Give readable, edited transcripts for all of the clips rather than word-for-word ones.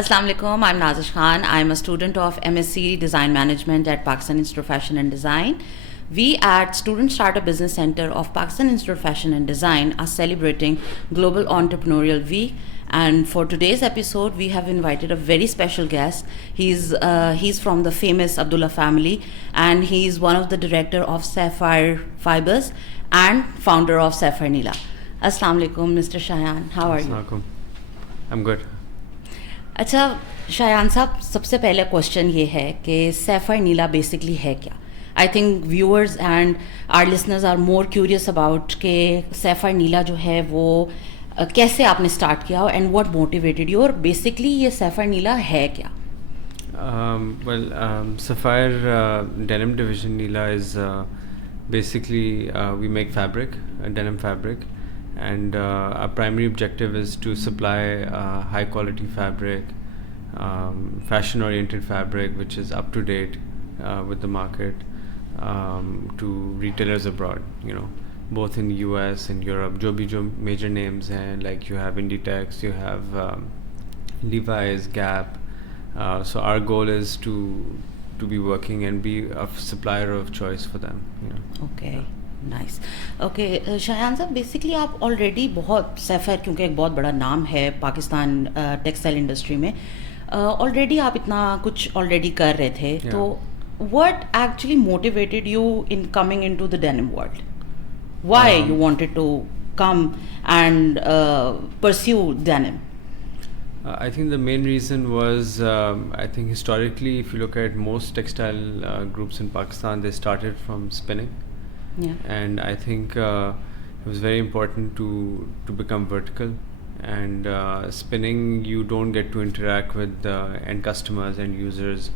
Assalamu alaikum. I'm Nazish Khan. I'm a student of MSc Design Management at Pakistan Institute of Fashion and Design. We at Student Startup Business Center of Pakistan Institute of Fashion and Design are celebrating Global Entrepreneurial Week. And for today's episode, we have invited a very special guest. He's from the famous Abdullah family, and he's one of the director of Sapphire Fibers and founder of Sapphire Nila. Assalamu alaikum, Mr. Shayan. How are you? Assalamualaikum. I'm good. अच्छा शायान साहब, सबसे पहले question ये है कि sapphire नीला basically है क्या? I think viewers and our listeners are more curious about कि sapphire Neela जो है वो कैसे आपने स्टार्ट किया एंड व्हाट मोटिवेटेड यू, और बेसिकली ये सैफायर नीला है क्या? Sapphire Denim Division Nila is basically we make fabric, denim fabric, and our primary objective is to supply high quality fabric, fashion oriented fabric which is up to date with the market, to retailers abroad, both in US and Europe. जो major names हैं, like you have Inditex, you have Levi's, Gap. So our goal is to be working and be a supplier of choice for them. Okay. Nice. Okay Shayan साहब, basically आप already बहुत sapphire, क्योंकि एक बहुत बड़ा नाम है पाकिस्तान टेक्सटाइल इंडस्ट्री में, ऑलरेडी आप इतना कुछ ऑलरेडी कर रहे थे. तो what actually motivated you in coming into the denim world? Why you wanted to come and pursue denim? I think the main reason was, I think historically, if you look at most textile groups in Pakistan, they started from spinning. Yeah. And I think it was very important to become vertical. And spinning, you don't get to interact with end customers and users.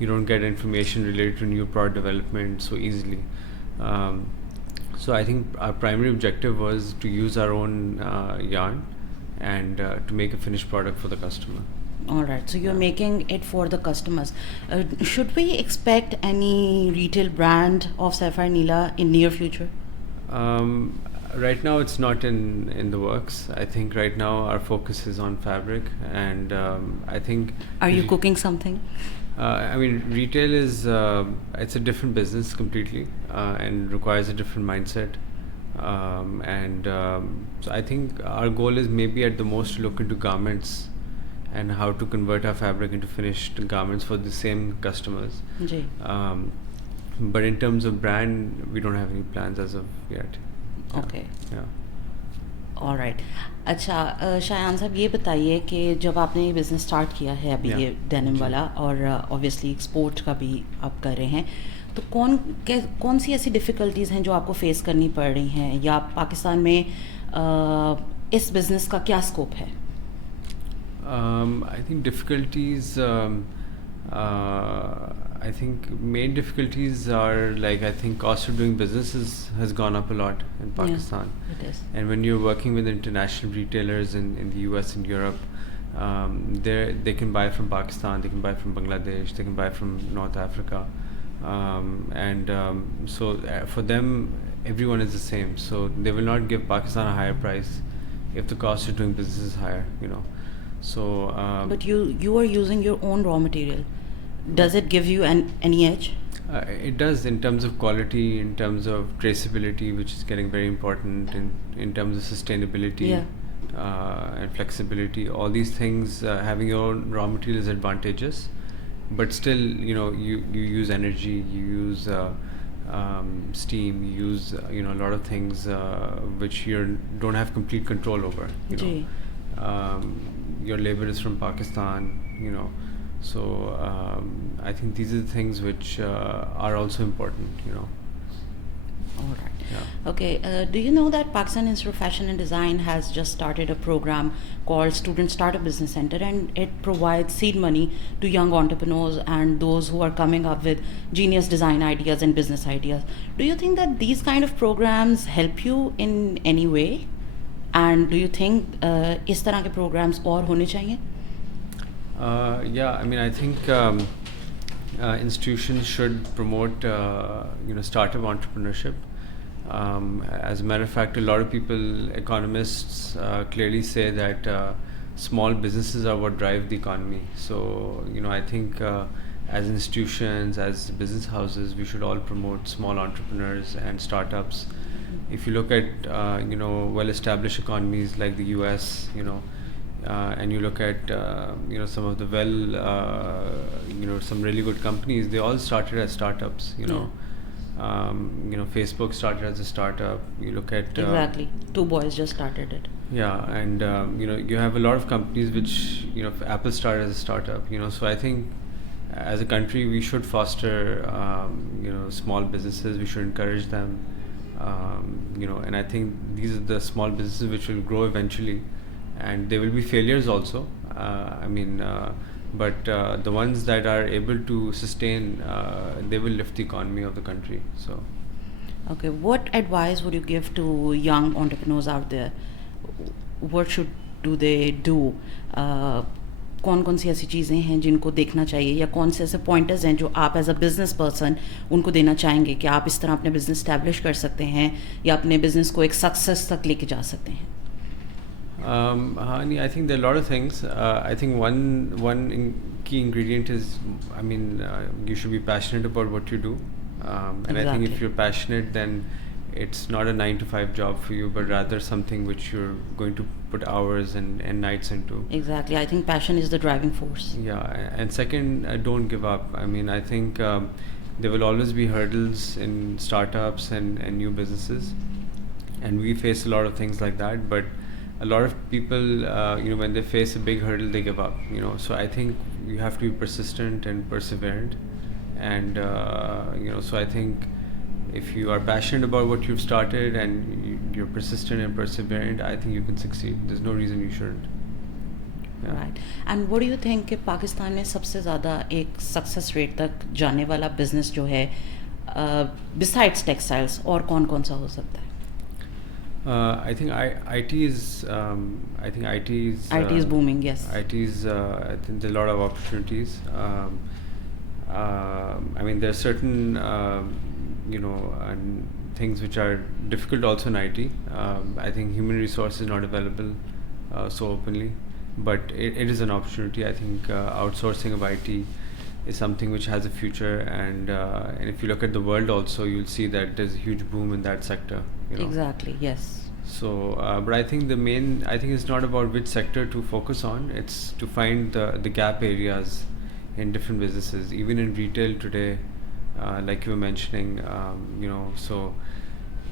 You don't get information related to new product development so easily. So I think our primary objective was to use our own yarn and to make a finished product for the customer. All right, so you're making it for the customers. Should we expect any retail brand of Sapphire Nila in near future? Right now it's not in the works. I think right now our focus is on fabric, and I think... Are you cooking something? I mean, retail is it's a different business completely, and requires a different mindset. So I think our goal is maybe at the most to look into garments and how to convert our fabric into finished garments for the same customers. जी. But in terms of brand, we don't have any plans as of yet. Okay. Yeah. All right. अच्छा शायान साहब, ये बताइए कि जब आपने ये business start किया है अभी, ये डेनिम वाला, और ऑब्वियसली एक्सपोर्ट का भी आप कर रहे हैं, तो कौन सी ऐसी डिफ़िकल्टीज़ हैं जो आपको फेस करनी पड़ रही हैं, या पाकिस्तान में इस बिज़नेस का क्या स्कोप है? I think difficulties, I think main difficulties are, like, I think cost of doing business has gone up a lot in Pakistan. Yeah, it is. And when you're working with international retailers in the US and Europe, they can buy from Pakistan, they can buy from Bangladesh, they can buy from North Africa. So for them, everyone is the same. So they will not give Pakistan a higher price if the cost of doing business is higher, So, but you are using your own raw material. Does it give you any edge? It does, in terms of quality, in terms of traceability, which is getting very important, in terms of sustainability, and flexibility. All these things, having your own raw material is advantageous, but still, you use energy, you use steam, you use a lot of things which you don't have complete control over. Your labor is from Pakistan, so I think these are the things which are also important. All right. Yeah. Okay. Do you know that Pakistan Institute of Fashion and Design has just started a program called Student Startup Business Center, and it provides seed money to young entrepreneurs and those who are coming up with genius design ideas and business ideas. Do you think that these kind of programs help you in any way? And do you think इस तरह के programs और होने चाहिए? Yeah, I mean, I think institutions should promote startup entrepreneurship. As a matter of fact, a lot of people, economists, clearly say that small businesses are what drive the economy. So, I think as institutions, as business houses, we should all promote small entrepreneurs and startups. If you look at, well-established economies like the US, and you look at, some of the some really good companies, they all started as startups, Facebook started as a startup. You look at Exactly. Two boys just started it. yeah, and you have a lot of companies which Apple started as a startup. So I think as a country we should foster small businesses. We should encourage them. And I think these are the small businesses which will grow eventually, and there will be failures also. But the ones that are able to sustain, they will lift the economy of the country. So. Okay, what advice would you give to young entrepreneurs out there? What should do they do? कौन कौन सी ऐसी चीज़ें हैं जिनको देखना चाहिए, या कौन से ऐसे पॉइंटर्स हैं जो आप एज अ बिज़नेस पर्सन उनको देना चाहेंगे कि आप इस तरह अपने बिज़नेस स्टैब्लिश कर सकते हैं या अपने बिज़नेस को एक सक्सेस तक लेके जा सकते हैं? Hani, I think there are a lot of things. I think one key ingredient is, you should be passionate about what you do. And I think if Exactly. you're passionate, then it's not a 9 to 5 job for you, but rather something which you're going to put hours and nights into. Exactly. I think passion is the driving force. Yeah, and second, don't give up. I think there will always be hurdles in startups and new businesses, and we face a lot of things like that. But a lot of people, when they face a big hurdle, they give up. So I think you have to be persistent and perseverant, and so I think if you are passionate about what you've started and you're persistent and perseverant, I think you can succeed. There's no reason you shouldn't. Yeah. Right and what do you think कि पाकिस्तान में सबसे ज़्यादा एक success rate तक जाने वाला business जो है बिसाइड्स टेक्सटाइल्स और कौन कौन सा हो सकता है? I think IT is. IT is booming, yes. IT is. I think there are a lot of opportunities. There are certain and things which are difficult also in IT. I think human resource is not available so openly, but it is an opportunity. I think outsourcing of IT is something which has a future, and if you look at the world also, you'll see that there's a huge boom in that sector. Exactly, yes. So, but I think I think it's not about which sector to focus on. It's to find the gap areas in different businesses, even in retail today, like you were mentioning. So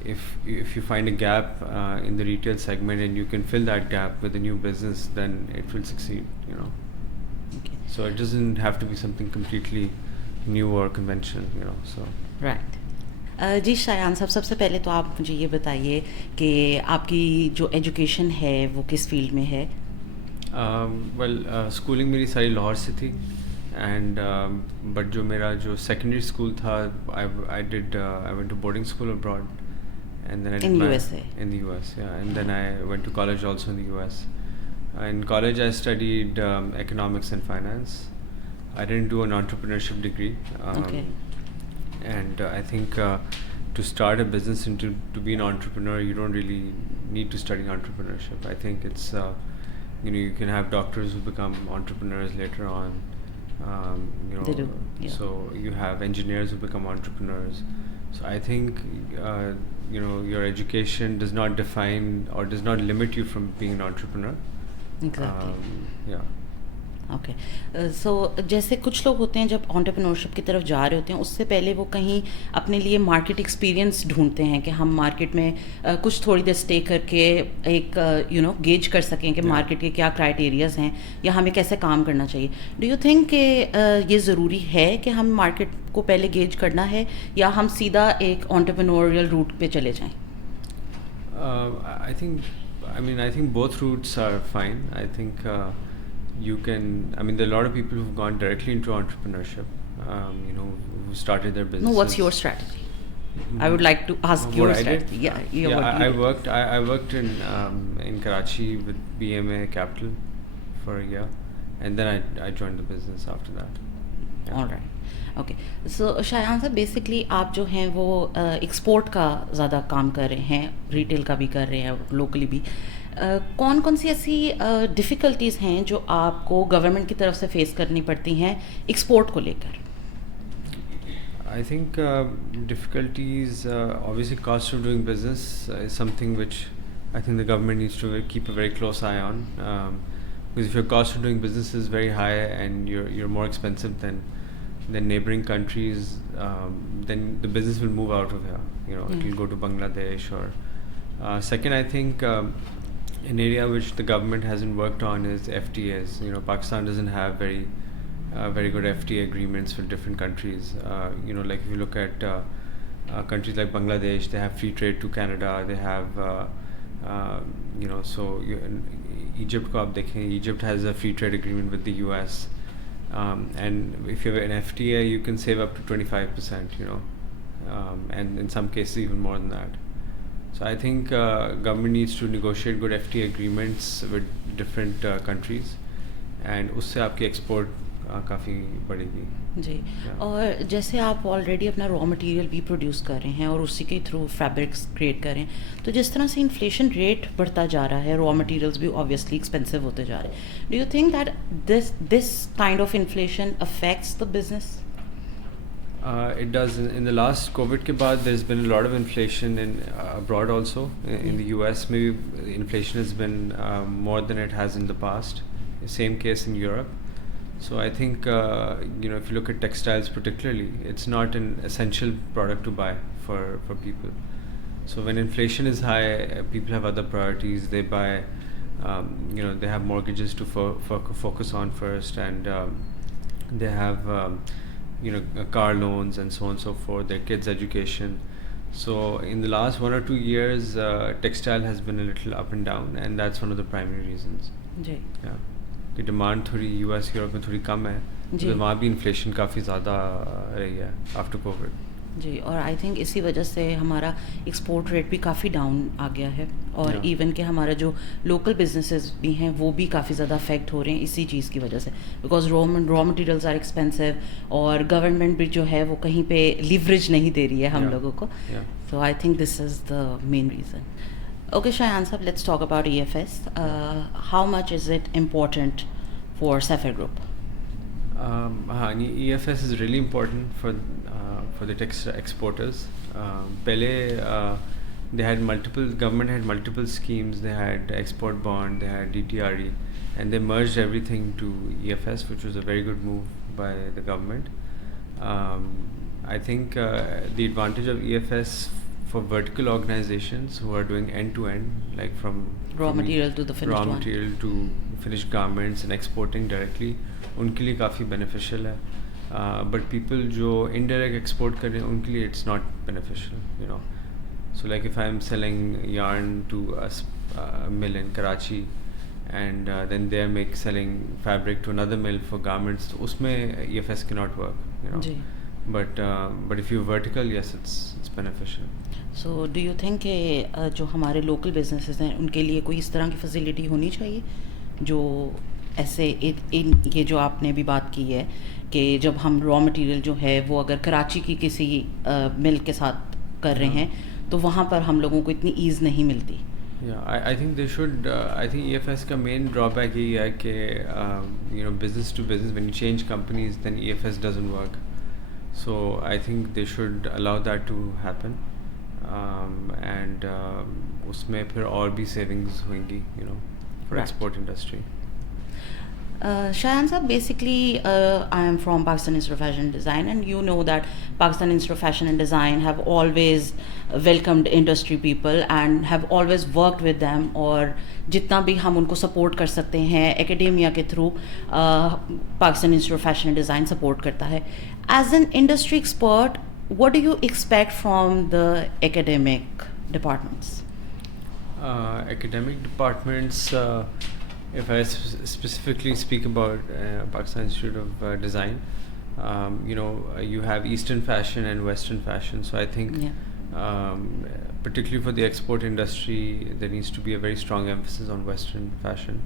if you find a gap in the retail segment and you can fill that gap with a new business, then it will succeed. Okay. So it doesn't have to be something completely new or conventional. So. Right जी शायान साहब, सबसे पहले तो आप मुझे ये बताइए कि आपकी जो एजुकेशन है वो किस फील्ड में है? स्कूलिंग मेरी सारी लाहौर से थी, एंड बट जो मेरा जो सेकेंडरी स्कूल था, I went to boarding school abroad, and then I did In my USA? In the US, yeah, and then I went to college also in the US. In college, I studied economics and finance. I didn't do an entrepreneurship degree. Okay. And I think to start a business and to be an entrepreneur, you don't really need to study entrepreneurship. I think it's you can have doctors who become entrepreneurs later on. They do, yeah. So you have engineers who become entrepreneurs. So I think your education does not define or does not limit you from being an entrepreneur. Exactly. Yeah. Okay so जैसे कुछ लोग होते हैं जब entrepreneurship की तरफ जा रहे होते हैं, उससे पहले वो कहीं अपने लिए मार्केट एक्सपीरियंस ढूंढते हैं कि हम मार्केट में कुछ थोड़ी देर स्टे करके एक गेज कर सकें कि मार्केट के क्या क्राइटेरियाज हैं या हमें कैसे काम करना चाहिए. डू यू थिंक कि ये ज़रूरी है कि हम मार्केट को पहले गेज करना है या हम सीधा एक एंटरप्रेन्योरियल रूट पे चले जाएं? I think both routes are fine. I think you can. There are a lot of people who've gone directly into entrepreneurship. Who started their business. No, what's your strategy? I would like to ask your strategy. I worked in Karachi with BMA Capital for a year, and then I joined the business after that. Yeah. All right. Okay so Shayan साहब, basically आप जो हैं वो export का ज़्यादा काम कर रहे हैं, रिटेल का भी कर रहे हैं, लोकली भी. कौन कौन सी ऐसी डिफ़िकल्टीज़ हैं जो आपको गवर्नमेंट की तरफ से फेस करनी पड़ती हैं एक्सपोर्ट को लेकर? I think difficulties, obviously, cost of doing business is something which I think the government needs to keep a very close eye on. Because if your cost of doing business is very high and you're more expensive than neighboring countries, then the business will move out of here. You know, it will go to Bangladesh or. Second, I think an area which the government hasn't worked on is FTAs. You know, Pakistan doesn't have very good FTA agreements with different countries. You know, like if you look at countries like Bangladesh, they have free trade to Canada. They have, you know, so Egypt ko aap dekhein, Egypt has a free trade agreement with the US. And if you have an FTA, you can save up to 25%, you know, and in some cases even more than that. So I think government needs to negotiate good FTA agreements with different countries, and उससे आपकी export काफ़ी बढ़ेगी. जी. Yeah. और जैसे आप already अपना raw material भी produce कर रहे हैं और उसी के थ्रू फैब्रिक्स क्रिएट कर रहे हैं, तो जिस तरह से इन्फ्लेशन रेट बढ़ता जा रहा है, रॉ मटेरियल्स भी ऑब्वियसली एक्सपेंसिव होते जा रहे हैं, do you think that this kind of inflation affects the business? It does. In the last COVID ke baad, there's been a lot of inflation in abroad also. In the US, maybe inflation has been more than it has in the past. Same case in Europe. So I think you know, if you look at textiles particularly, it's not an essential product to buy for people. So when inflation is high, people have other priorities. They buy, you know, they have mortgages to focus on first, and they have you know, car loans and so on and so forth, their kids' education. So in the last 1 or 2 years, textile has been a little up and down, and that's one of the primary reasons. जी. Yeah. कि demand थोड़ी US यूरोप में थोड़ी कम है, तो वहाँ भी इन्फ्लेशन काफ़ी ज़्यादा रही है आफ्टर कोविड. जी. और आई थिंक इसी वजह से हमारा एक्सपोर्ट रेट भी काफ़ी डाउन आ गया है, और इवन के हमारा जो लोकल बिजनेसेस भी हैं वो भी काफ़ी ज़्यादा अफेक्ट हो रहे हैं इसी चीज़ की वजह से, because raw materials are expensive, और गवर्नमेंट भी जो है वो कहीं पे लिवरेज नहीं दे रही है हम लोगों को. So I think this is the main reason. Okay, Shayan sab, let's talk about EFS. How much is it important for Sapphire Group? EFS is really important for the textile exporters. Pehle they had government had multiple schemes. They had export bond, they had DTRE, and they merged everything to EFS, which was a very good move by the government. I think the advantage of EFS for vertical organizations who are doing end-to-end, like from raw material to the finished raw material to finished garments and exporting directly, उनके लिए काफ़ी beneficial है. But people जो indirect export कर रहे हैं, उनके लिए it's not beneficial, you know. So like if I'm selling yarn to a mill in Karachi, and then they're selling fabric to another mill for garments, तो उसमें EFS cannot work, you know. जी. But if you're vertical, yes, it's beneficial. So do you think कि जो हमारे local businesses हैं उनके लिए कोई इस तरह की फैसिलिटी होनी चाहिए जो ऐसे ये जो आपने भी बात की है कि जब हम रॉ मटेरियल जो है वो अगर कराची की किसी मिल के साथ कर रहे हैं तो वहाँ पर हम लोगों को इतनी ईज़ नहीं मिलती. Yeah, I think they should. I think EFS का main drawback यही है कि you know, business to business, when you change companies, then EFS doesn't work. So I think they should allow that to happen. And उसमें फिर और भी savings होंगी, you know, for Right. export industry. Shayan sir, basically I am from Pakistan Institute of Fashion and Design, and you know that Pakistan Institute of Fashion and Design have always welcomed industry people and have always worked with them, और जितना भी हम उनको support कर सकते हैं academia के through Pakistan Institute of Fashion and Design support करता है. As an industry expert, what do you expect from the academic departments? Academic departments, if I specifically speak about Pakistan Institute of Design, you know, you have Eastern fashion and Western fashion. So I think, particularly for the export industry, there needs to be a very strong emphasis on Western fashion.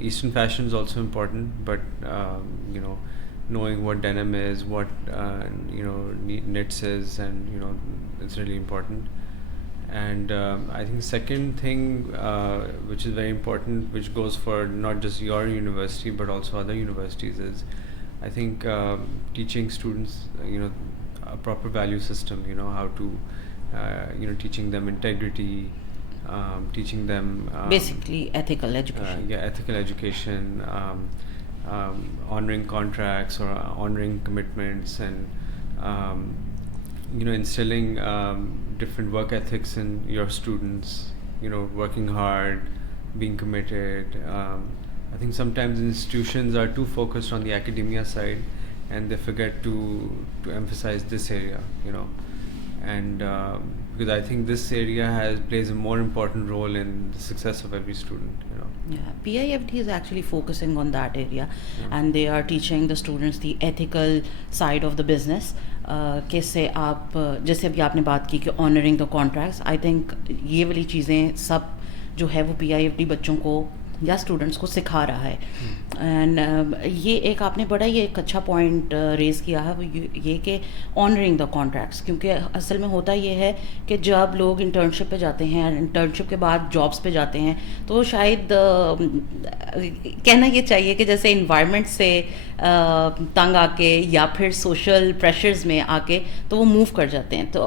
Eastern fashion is also important, but you know, knowing what denim is, what you know, knits is, and you know, it's really important. And I think second thing, which is very important, which goes for not just your university but also other universities, is I think teaching students, a proper value system. How to, teaching them integrity, teaching them Basically, ethical education. ethical education, honoring contracts or honoring commitments, and instilling different work ethics in your students. Working hard, being committed. I think sometimes institutions are too focused on the academia side, and they forget to emphasize this area. And because I think this area plays a more important role in the success of every student. Yeah, PIFD is actually focusing on that area, and they are teaching the students the ethical side of the business. कैसे आप जैसे अभी आपने बात की कि honouring the contracts, I think ये वाली चीज़ें सब जो है वो PIFD बच्चों को या स्टूडेंट्स को सिखा रहा है. एंड ये एक आपने बड़ा ही एक अच्छा पॉइंट रेज़ किया है, वो ये कि ऑनरिंग द कॉन्ट्रैक्ट्स, क्योंकि असल में होता ये है कि जब लोग इंटर्नशिप पे जाते हैं, इंटर्नशिप के बाद जॉब्स पे जाते हैं, तो शायद कहना ये चाहिए कि जैसे इन्वायरमेंट से तंग आके या फिर सोशल प्रेशर्स में आके तो वो मूव कर जाते हैं. तो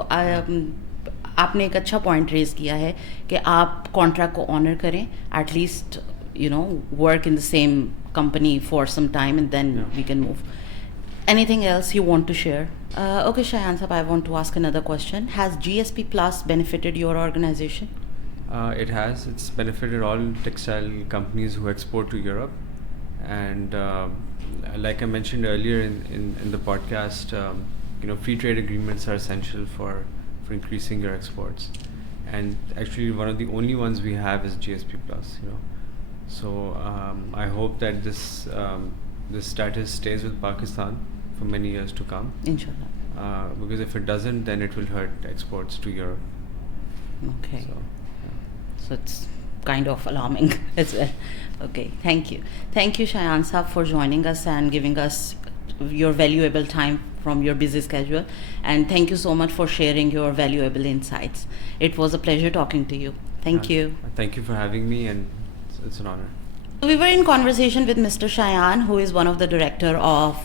आपने एक अच्छा पॉइंट रेज़ किया है कि आप कॉन्ट्रैक्ट को ऑनर करें, at least work in the same company for some time, and then we can move. Anything else you want to share? Okay, Shayan Sahab, I want to ask another question. Has GSP Plus benefited your organization? It has. It's benefited all textile companies who export to Europe. And like I mentioned earlier in the podcast, free trade agreements are essential for increasing your exports. And actually one of the only ones we have is GSP Plus. So I hope that this status stays with Pakistan for many years to come. Inshallah. Because if it doesn't, then it will hurt exports to Europe. Okay. So it's kind of alarming as well. Okay, thank you. Thank you, Shayan Sahab, for joining us and giving us your valuable time from your busy schedule. And thank you so much for sharing your valuable insights. It was a pleasure talking to you. Thank you. Thank you for having me, and it's an honor. We were in conversation with Mr. Shayan, who is one of the director of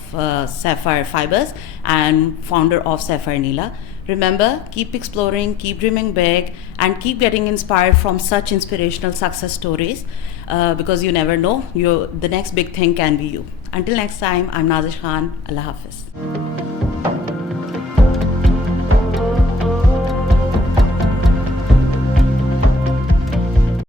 Sapphire Fibers and founder of Sapphire Neela. Remember, keep exploring, keep dreaming big, and keep getting inspired from such inspirational success stories, because you never know, the next big thing can be you. Until next time, I'm Nazish Khan. Allah Hafiz.